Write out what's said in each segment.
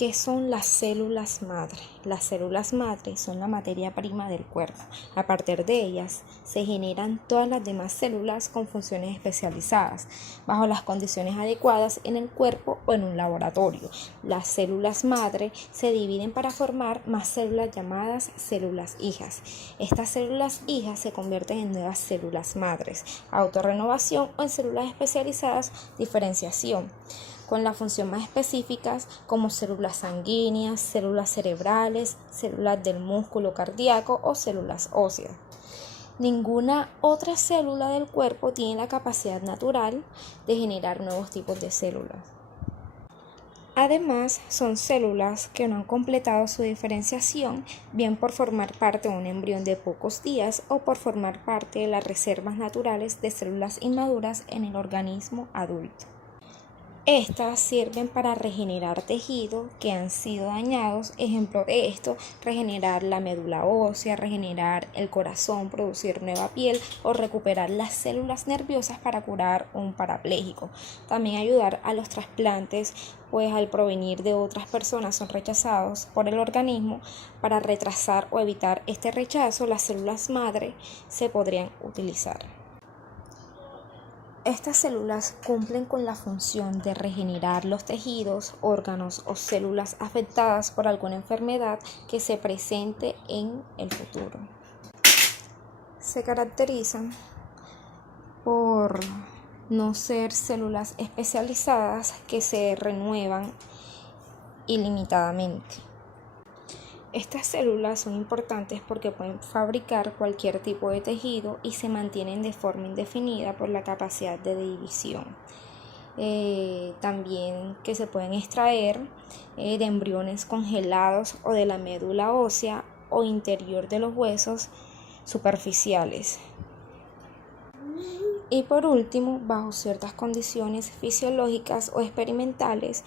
¿Qué son las células madre? Las células madre son la materia prima del cuerpo. A partir de ellas se generan todas las demás células con funciones especializadas, bajo las condiciones adecuadas en el cuerpo o en un laboratorio. Las células madre se dividen para formar más células llamadas células hijas. Estas células hijas se convierten en nuevas células madres, autorrenovación o en células especializadas, diferenciación, con las funciones más específicas como células sanguíneas, células cerebrales, células del músculo cardíaco o células óseas. Ninguna otra célula del cuerpo tiene la capacidad natural de generar nuevos tipos de células. Además, son células que no han completado su diferenciación, bien por formar parte de un embrión de pocos días o por formar parte de las reservas naturales de células inmaduras en el organismo adulto. Estas sirven para regenerar tejidos que han sido dañados. Ejemplo de esto, regenerar la médula ósea, regenerar el corazón, producir nueva piel o recuperar las células nerviosas para curar un parapléjico. También ayudar a los trasplantes, pues al provenir de otras personas son rechazados por el organismo. Para retrasar o evitar este rechazo, las células madre se podrían utilizar. Estas células cumplen con la función de regenerar los tejidos, órganos o células afectadas por alguna enfermedad que se presente en el futuro. Se caracterizan por no ser células especializadas que se renuevan ilimitadamente. Estas células son importantes porque pueden fabricar cualquier tipo de tejido y se mantienen de forma indefinida por la capacidad de división. También que se pueden extraer de embriones congelados o de la médula ósea o interior de los huesos superficiales. Y por último, bajo ciertas condiciones fisiológicas o experimentales,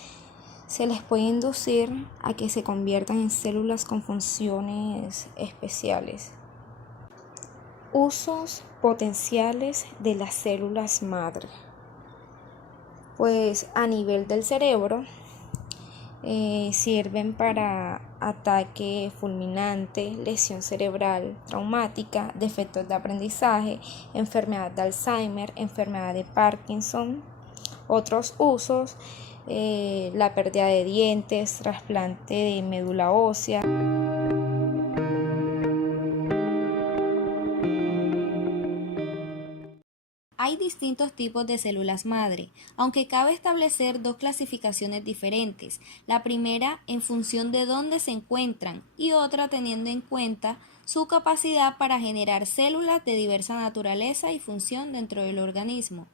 se les puede inducir a que se conviertan en células con funciones especiales. Usos potenciales de las células madre. Pues a nivel del cerebro sirven para ataque fulminante, lesión cerebral traumática, defectos de aprendizaje, enfermedad de Alzheimer, enfermedad de Parkinson. Otros usos: la pérdida de dientes, trasplante de médula ósea. Hay distintos tipos de células madre, aunque cabe establecer dos clasificaciones diferentes, la primera en función de dónde se encuentran y otra teniendo en cuenta su capacidad para generar células de diversa naturaleza y función dentro del organismo.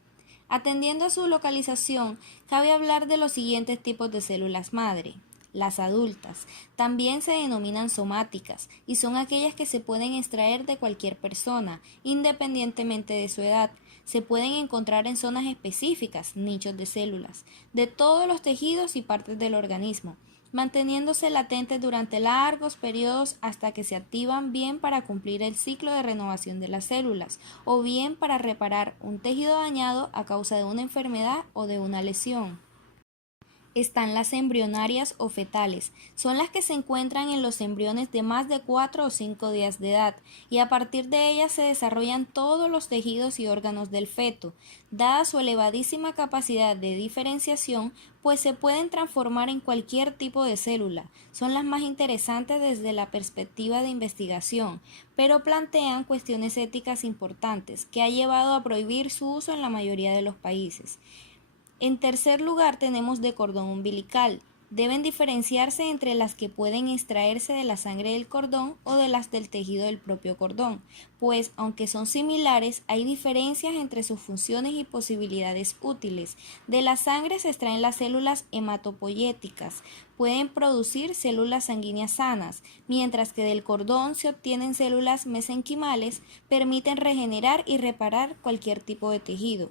Atendiendo a su localización, cabe hablar de los siguientes tipos de células madre. Las adultas también se denominan somáticas y son aquellas que se pueden extraer de cualquier persona, independientemente de su edad. Se pueden encontrar en zonas específicas, nichos de células, de todos los tejidos y partes del organismo, manteniéndose latentes durante largos periodos hasta que se activan bien para cumplir el ciclo de renovación de las células o bien para reparar un tejido dañado a causa de una enfermedad o de una lesión. Están las embrionarias o fetales, son las que se encuentran en los embriones de más de 4 o 5 días de edad y a partir de ellas se desarrollan todos los tejidos y órganos del feto, dada su elevadísima capacidad de diferenciación, pues se pueden transformar en cualquier tipo de célula. Son las más interesantes desde la perspectiva de investigación, pero plantean cuestiones éticas importantes que ha llevado a prohibir su uso en la mayoría de los países. En tercer lugar tenemos de cordón umbilical. Deben diferenciarse entre las que pueden extraerse de la sangre del cordón o de las del tejido del propio cordón, pues aunque son similares, hay diferencias entre sus funciones y posibilidades útiles. De la sangre se extraen las células hematopoyéticas, pueden producir células sanguíneas sanas, mientras que del cordón se obtienen células mesenquimales, permiten regenerar y reparar cualquier tipo de tejido.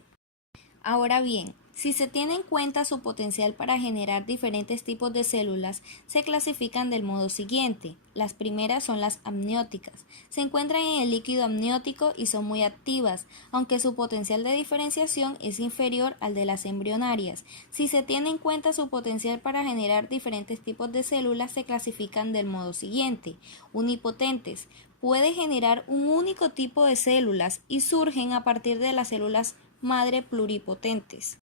Ahora bien, Si se tiene en cuenta su potencial para generar diferentes tipos de células, se clasifican del modo siguiente. Las primeras son las amnióticas. Se encuentran en el líquido amniótico y son muy activas, aunque su potencial de diferenciación es inferior al de las embrionarias. Si se tiene en cuenta su potencial para generar diferentes tipos de células, se clasifican del modo siguiente. Unipotentes. Puede generar un único tipo de células y surgen a partir de las células madre pluripotentes.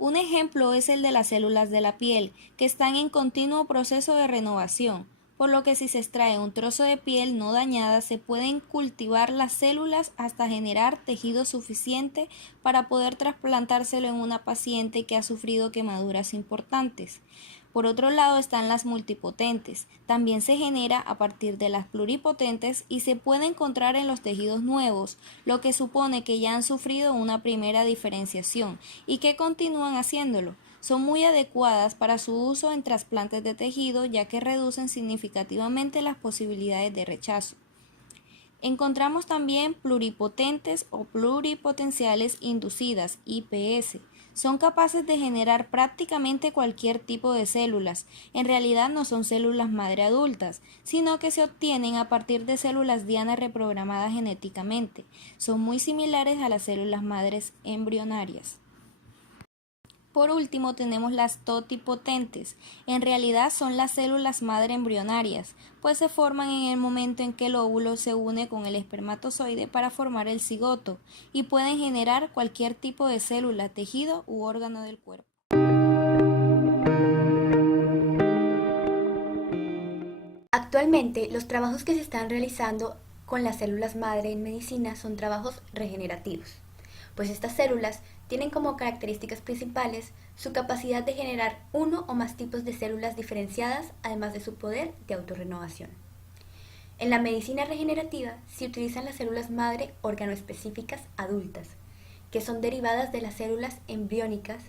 Un ejemplo es el de las células de la piel, que están en continuo proceso de renovación, por lo que si se extrae un trozo de piel no dañada, se pueden cultivar las células hasta generar tejido suficiente para poder trasplantárselo en una paciente que ha sufrido quemaduras importantes. Por otro lado están las multipotentes. También se genera a partir de las pluripotentes y se puede encontrar en los tejidos nuevos, lo que supone que ya han sufrido una primera diferenciación y que continúan haciéndolo. Son muy adecuadas para su uso en trasplantes de tejido, ya que reducen significativamente las posibilidades de rechazo. Encontramos también pluripotentes o pluripotenciales inducidas, IPS. Son capaces de generar prácticamente cualquier tipo de células. En realidad no son células madre adultas, sino que se obtienen a partir de células diana reprogramadas genéticamente. Son muy similares a las células madres embrionarias. Por último tenemos las totipotentes. En realidad son las células madre embrionarias, pues se forman en el momento en que el óvulo se une con el espermatozoide para formar el cigoto y pueden generar cualquier tipo de célula, tejido u órgano del cuerpo. Actualmente, los trabajos que se están realizando con las células madre en medicina son trabajos regenerativos, pues estas células tienen como características principales su capacidad de generar uno o más tipos de células diferenciadas, además de su poder de autorrenovación. En la medicina regenerativa se utilizan las células madre organoespecíficas adultas, que son derivadas de las células embriónicas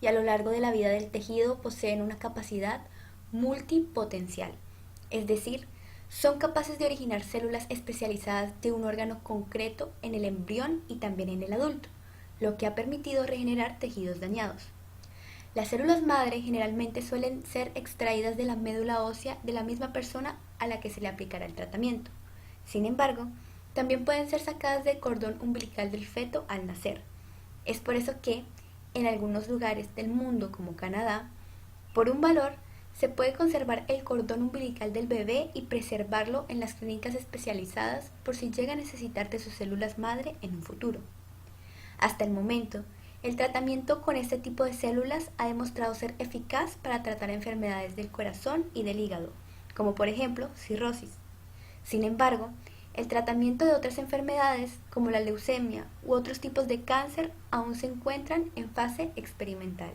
y a lo largo de la vida del tejido poseen una capacidad multipotencial, es decir, son capaces de originar células especializadas de un órgano concreto en el embrión y también en el adulto, lo que ha permitido regenerar tejidos dañados. Las células madre generalmente suelen ser extraídas de la médula ósea de la misma persona a la que se le aplicará el tratamiento. Sin embargo, también pueden ser sacadas del cordón umbilical del feto al nacer. Es por eso que, en algunos lugares del mundo como Canadá, por un valor, se puede conservar el cordón umbilical del bebé y preservarlo en las clínicas especializadas por si llega a necesitar de sus células madre en un futuro. Hasta el momento, el tratamiento con este tipo de células ha demostrado ser eficaz para tratar enfermedades del corazón y del hígado, como por ejemplo cirrosis. Sin embargo, el tratamiento de otras enfermedades, como la leucemia u otros tipos de cáncer, aún se encuentran en fase experimental.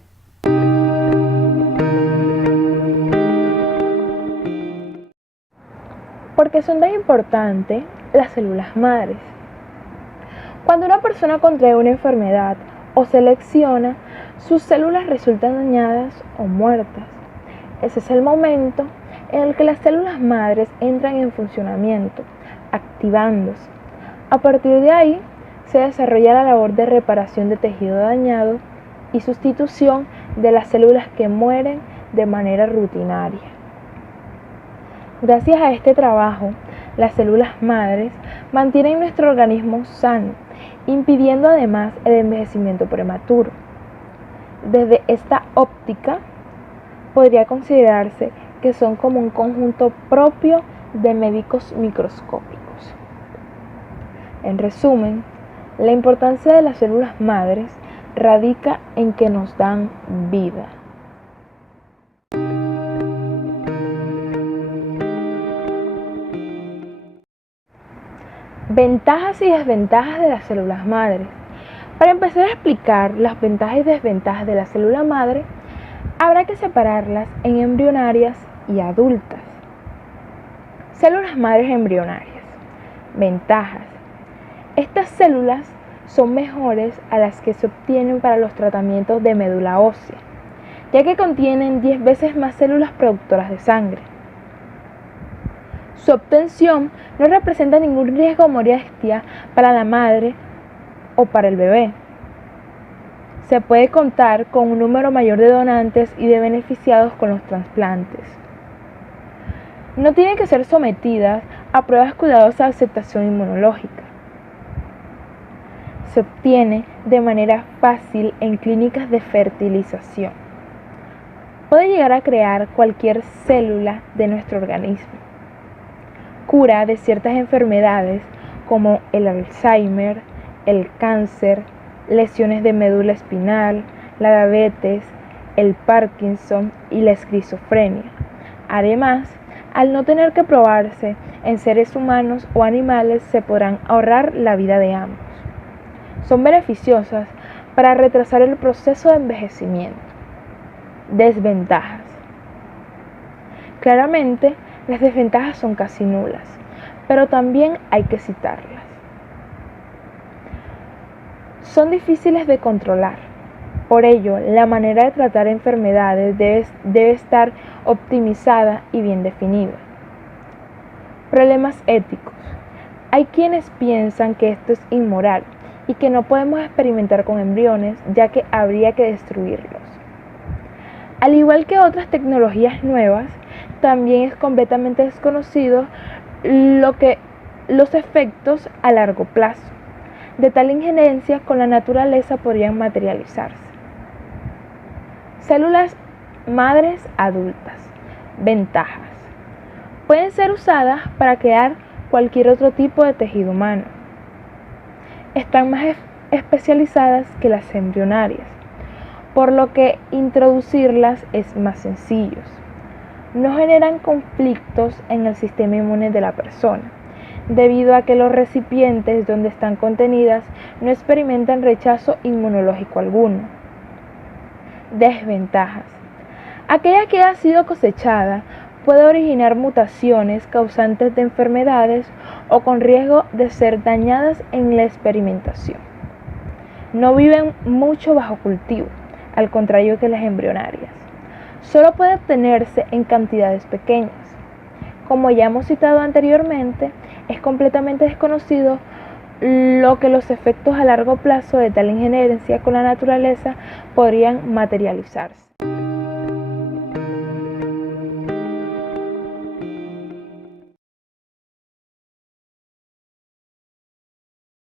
¿Por qué son tan importantes las células madres? Cuando una persona contrae una enfermedad o se lesiona, sus células resultan dañadas o muertas. Ese es el momento en el que las células madres entran en funcionamiento, activándose. A partir de ahí, se desarrolla la labor de reparación de tejido dañado y sustitución de las células que mueren de manera rutinaria. Gracias a este trabajo, las células madres mantienen nuestro organismo sano, impidiendo además el envejecimiento prematuro. Desde esta óptica, podría considerarse que son como un conjunto propio de médicos microscópicos. En resumen, la importancia de las células madres radica en que nos dan vida. Ventajas y desventajas de las células madres. Para empezar a explicar las ventajas y desventajas de la célula madre, habrá que separarlas en embrionarias y adultas. Células madres embrionarias. Ventajas. Estas células son mejores a las que se obtienen para los tratamientos de médula ósea, ya que contienen 10 veces más células productoras de sangre. Su obtención no representa ningún riesgo o molestia para la madre o para el bebé. se puede contar con un número mayor de donantes y de beneficiados con los trasplantes. No tienen que ser sometidas a pruebas cuidadosas de aceptación inmunológica. Se obtiene de manera fácil en clínicas de fertilización. Puede llegar a crear cualquier célula de nuestro organismo. Cura de ciertas enfermedades como el Alzheimer, el cáncer, lesiones de médula espinal, la diabetes, el Parkinson y la esquizofrenia. Además, al no tener que probarse en seres humanos o animales, se podrán ahorrar la vida de ambos. Son beneficiosas para retrasar el proceso de envejecimiento. Desventajas. Claramente, las desventajas son casi nulas, pero también hay que citarlas. Son difíciles de controlar. Por ello, la manera de tratar enfermedades debe estar optimizada y bien definida. Problemas éticos. Hay quienes piensan que esto es inmoral y que no podemos experimentar con embriones, ya que habría que destruirlos. Al igual que otras tecnologías nuevas, también es completamente desconocido los efectos a largo plazo de tal injerencia con la naturaleza podrían materializarse. Células madres adultas. Ventajas. Pueden ser usadas para crear cualquier otro tipo de tejido humano. Están más especializadas que las embrionarias, por lo que introducirlas es más sencillo. No generan conflictos en el sistema inmune de la persona, debido a que los recipientes donde están contenidas no experimentan rechazo inmunológico alguno. Desventajas. Aquella que ha sido cosechada puede originar mutaciones causantes de enfermedades o con riesgo de ser dañadas en la experimentación. No viven mucho bajo cultivo, al contrario que las embrionarias. Solo puede obtenerse en cantidades pequeñas. Como ya hemos citado anteriormente, es completamente desconocido lo que los efectos a largo plazo de tal injerencia con la naturaleza podrían materializarse.